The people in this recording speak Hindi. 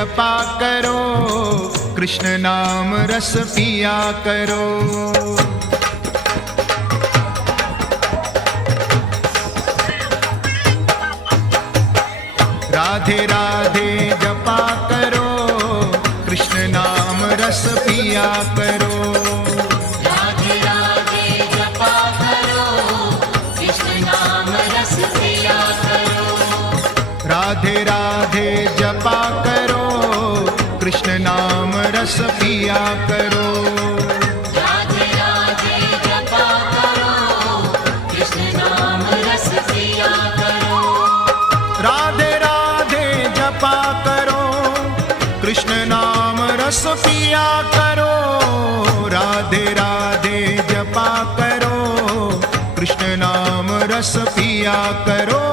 जपा करो, कृष्ण नाम रस पिया करो। राधे राधे जपा करो, कृष्ण नाम रस पिया करो। राधे राधे जपा करो, कृष्ण नाम रस पिया करो। राधे राधे जपा करो, कृष्ण नाम रस पिया करो। राधे राधे जपा करो, कृष्ण नाम रस पिया करो। राधे राधे जपा करो, कृष्ण नाम रस पिया करो। राधे राधे जपा करो, कृष्ण नाम रस पिया करो।